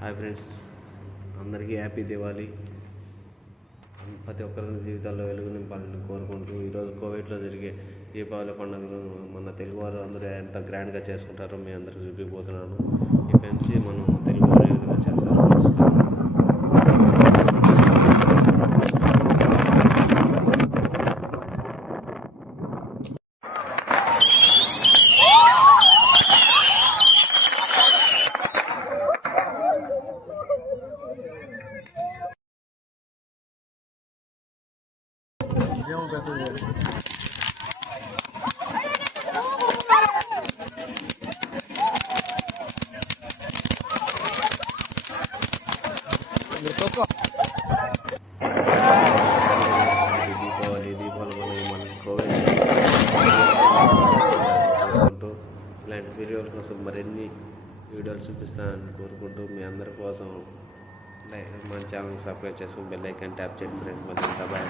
Hi friends, అందరికీ happy Diwali. ప్రతి ఒక్కరి జీవితాల్లో వెలుగు నింపాలని కోరుకుంటూ ఈరోజు కోవిడ్లో జరిగే దీపావళి పండుగను మన తెలుగువారు అందరూ ఎంత గ్రాండ్గా చేసుకుంటారో మీ అందరికి చూపిపోతున్నాను. ఇక్కడి నుంచి మనం తెలుగువారు ఏ విధంగా చేస్తారో చూపిస్తాను. దీపావళి మనకి కోవిడ్ ఇలాంటి వీడియోల కోసం మరిన్ని వీడియోలు చూపిస్తానని కోరుకుంటూ మీ అందరి కోసం మన ఛానల్ సబ్స్క్రైబ్ చేసుకుని బెల్ ఐకాన్ ట్యాప్ చేయండి ఫ్రెండ్స్. మళ్ళీ బాయ్.